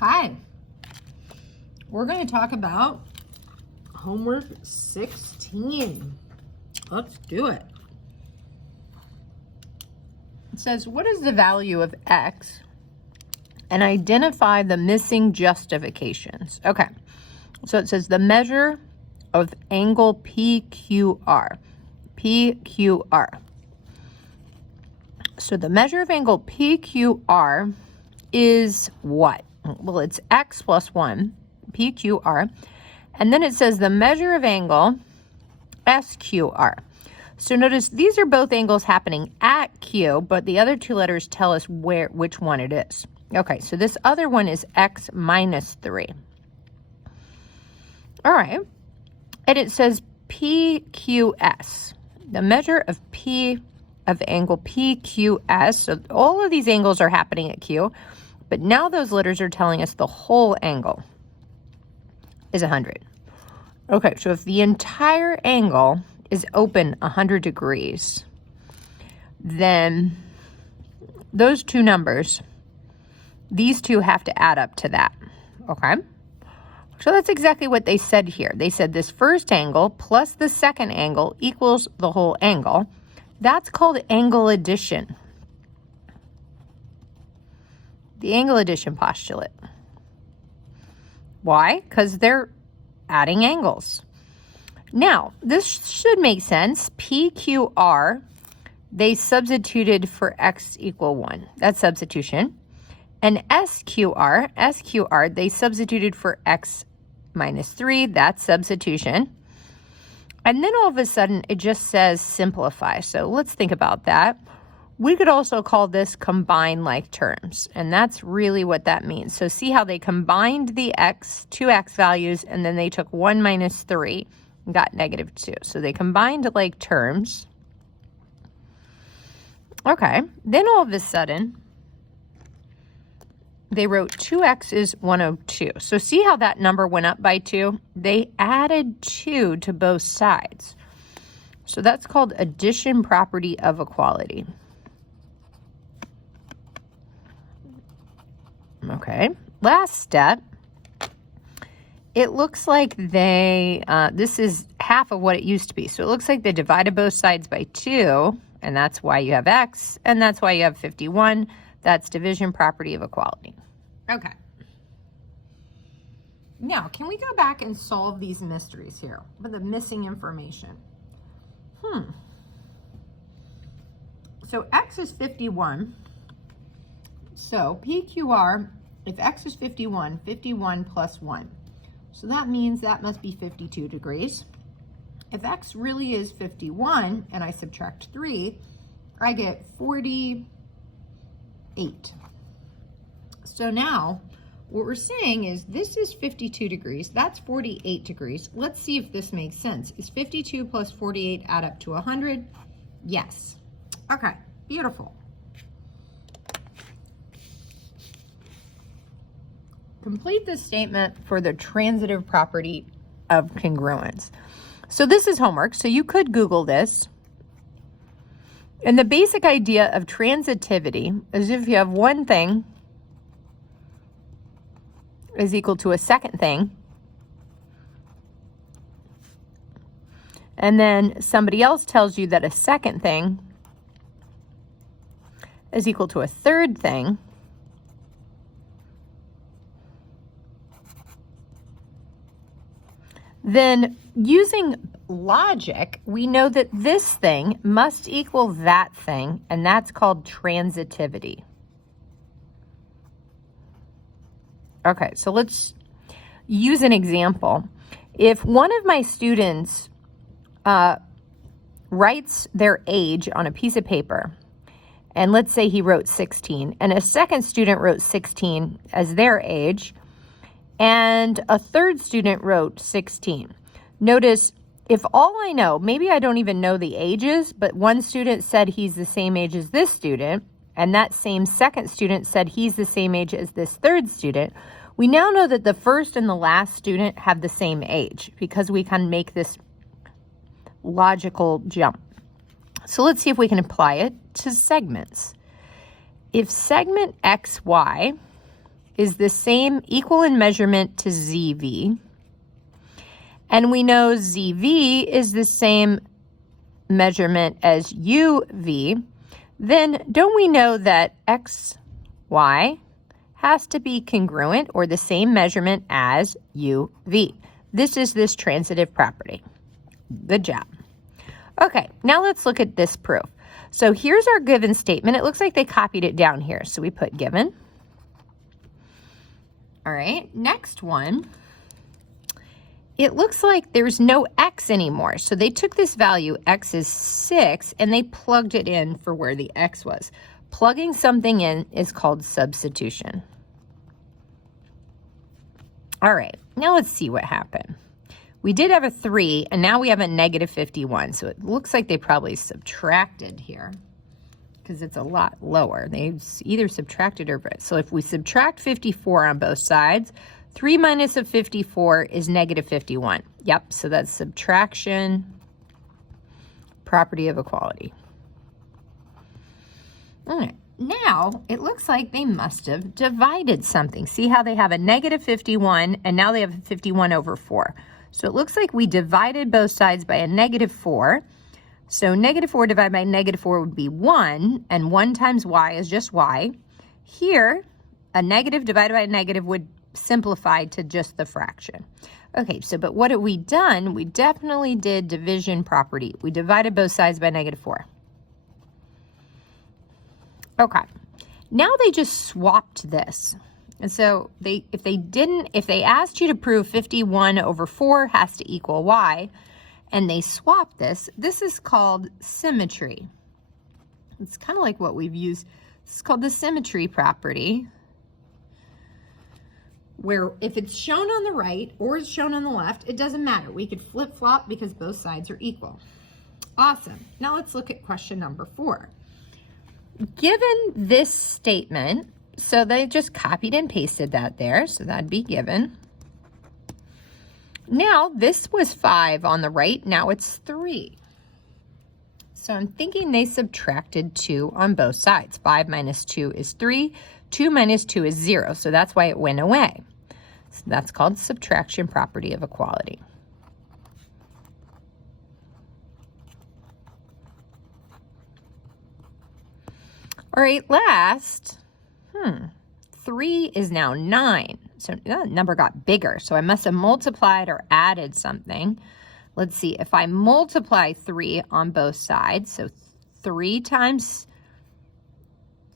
Hi. We're going to talk about homework 16. Let's do it. It says, what is the value of x? And identify the missing justifications. Okay. So it says the measure of angle PQR. PQR. So the measure of angle PQR is what? Well, it's x plus 1, PQR. And then it says the measure of angle SQR. So notice these are both angles happening at Q, but the other two letters tell us which one it is. Okay, so this other one is x minus 3. All right. And it says PQS, the measure of angle PQS. So all of these angles are happening at Q, but now those letters are telling us the whole angle is 100. Okay, so if the entire angle is open 100 degrees, then those two numbers, these two have to add up to that, okay? So that's exactly what they said here. They said this first angle plus the second angle equals the whole angle. That's called angle addition. The angle addition postulate. Why? Because they're adding angles. Now, this should make sense. PQR, they substituted for x equal 1. That's substitution. And SQR, they substituted for x minus 3. That's substitution. And then all of a sudden, it just says simplify. So let's think about that. We could also call this combine like terms. And that's really what that means. So see how they combined the two x values, and then they took 1 minus 3 and got negative 2. So they combined like terms. Okay. Then all of a sudden, they wrote 2x is 102. So see how that number went up by 2? They added 2 to both sides. So that's called addition property of equality. Okay, last step. It looks like this is half of what it used to be. So it looks like they divided both sides by 2, and that's why you have x, and that's why you have 51. That's division property of equality. Okay. Now, can we go back and solve these mysteries here with the missing information? So x is 51. So PQR, if x is 51, 51 plus 1. So that means that must be 52 degrees. If x really is 51 and I subtract 3, I get 48. So now what we're saying is this is 52 degrees. That's 48 degrees. Let's see if this makes sense. Is 52 plus 48 add up to 100? Yes. Okay, beautiful. Complete this statement for the transitive property of congruence. So this is homework, so you could Google this. And the basic idea of transitivity is if you have one thing is equal to a second thing, and then somebody else tells you that a second thing is equal to a third thing, then using logic, we know that this thing must equal that thing, and that's called transitivity. Okay, so let's use an example. If one of my students writes their age on a piece of paper, and let's say he wrote 16, and a second student wrote 16 as their age, and a third student wrote 16. Notice, if all I know, maybe I don't even know the ages, but one student said he's the same age as this student, and that same second student said he's the same age as this third student, we now know that the first and the last student have the same age because we can make this logical jump. So let's see if we can apply it to segments. If segment XY is the same, equal in measurement to ZV. And we know ZV is the same measurement as UV. Then don't we know that XY has to be congruent or the same measurement as UV? This is this transitive property. Good job. Okay, now let's look at this proof. So here's our given statement. It looks like they copied it down here. So we put given. All right, next one. It looks like there's no X anymore. So they took this value, X is 6, and they plugged it in for where the X was. Plugging something in is called substitution. All right, now let's see what happened. We did have a 3, and now we have a negative 51. So it looks like they probably subtracted here because it's a lot lower. They either subtracted or, so if we subtract 54 on both sides, 3 minus a 54 is negative 51. Yep, so that's subtraction, property of equality. All right, now it looks like they must have divided something. See how they have a negative 51, and now they have a 51 over 4. So it looks like we divided both sides by a negative 4. So negative 4 divided by negative 4 would be 1, and 1 times y is just y. Here, a negative divided by a negative would simplify to just the fraction. Okay, so but what have we done? We definitely did division property. We divided both sides by negative 4. Okay, now they just swapped this. And so if they asked you to prove 51 over 4 has to equal y, and they swapped this, this is called symmetry. It's kind of like what we've used. It's called the symmetry property, where if it's shown on the right or it's shown on the left, it doesn't matter. We could flip-flop because both sides are equal. Awesome. Now let's look at question number 4. Given this statement, so they just copied and pasted that there, so that'd be given. Now, this was 5 on the right, now it's 3. So I'm thinking they subtracted 2 on both sides. 5 minus 2 is 3, 2 minus 2 is 0, so that's why it went away. So that's called subtraction property of equality. All right, last, 3 is now 9. So that number got bigger. So I must have multiplied or added something. Let's see, if I multiply 3 on both sides, so 3 times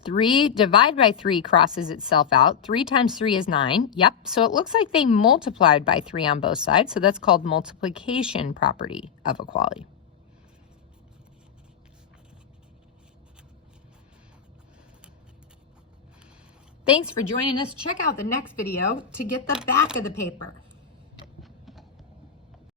3 divided by 3 crosses itself out. 3 times 3 is 9. Yep, so it looks like they multiplied by 3 on both sides. So that's called multiplication property of equality. Thanks for joining us. Check out the next video to get the back of the paper.